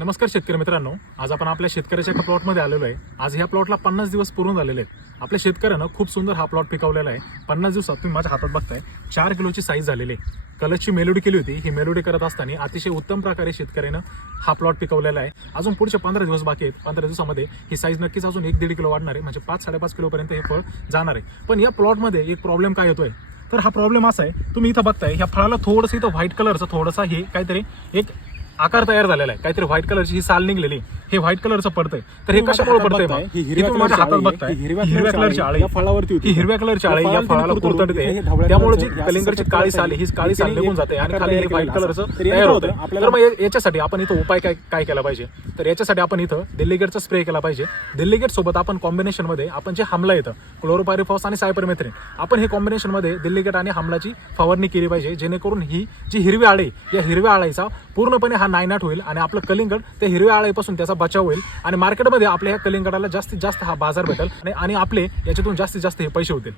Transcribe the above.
नमस्कार शेतकरी मित्रांनो, आज आपण आपल्या शेतकऱ्याच्या एका प्लॉटमध्ये आलेलो आहे। आज ह्या प्लॉटला 50 दिवस पूर्ण झालेले आहेत। आपल्या शेतकऱ्यानं खूप सुंदर हा प्लॉट पिकवलेला आहे। 50 दिवसात तुम्ही माझ्या हातात बघताय 4 किलोची साईज झालेली आहे। कलरची मेलोडी केली होती। ही मेलोडी करत असताना अतिशय उत्तम प्रकारे शेतकऱ्यानं हा प्लॉट पिकवलेला आहे। अजून पुढचे 15 दिवस बाकी आहेत। 15 दिवसामध्ये ही साईज नक्कीच अजून 1-1.5 किलो वाढणार आहे, म्हणजे 5-5.5 किलोपर्यंत हे फळ जाणार आहे। पण या प्लॉटमध्ये एक प्रॉब्लेम काय येतोय, तर हा प्रॉब्लेम असा आहे, तुम्ही इथं बघताय ह्या फळाला थोडंसं इथं व्हाईट कलरचं थोडंसं हे काहीतरी एक आकार तयार झालेला आहे। काहीतरी व्हाईट कलरची ही साल निघलेली, हे व्हाईट कलरचं पडतंय। तर हे कशामुळे पडतंय? माझ्या हातात बघताय हिरव्या कलरची आळी फळावरती होती। ही हिरव्या कलरची आळी या फळाला कुरतडते, त्यामुळे जी कलिंगडची काळी साल ही काळी साल निघून जाते आणि खाली हे व्हाईट कलरचं तयार होतं। तर मग याच्यासाठी आपण इथं उपाय काय केला पाहिजे, तर याच्यासाठी आपण इथं दिल्ली गेटचा स्प्रे केला पाहिजे। दिल्ली गेट सोबत आपण कॉम्बिनेशन मध्ये आपण जे हमला येतं क्लोरोपायरिफॉस आणि सायपरमेथ्रिन, आपण हे कॉम्बिनेशन मध्ये दिल्ली गेट आणि हमलाची फवारणी केली पाहिजे, जेणेकरून ही जी हिरवी आळी या हिरव्या आळीचा पूर्णपणे हा नायनाट होईल आणि आपलं कलिंगड त्या हिरव्या आळीपासून त्याचा बचाव होईल आणि मार्केटमध्ये आपल्या ह्या कलिंगडाला जास्तीत जास्त हा बाजार भेटेल आणि आपले याच्यातून जास्तीत जास्त हे पैसे होतील।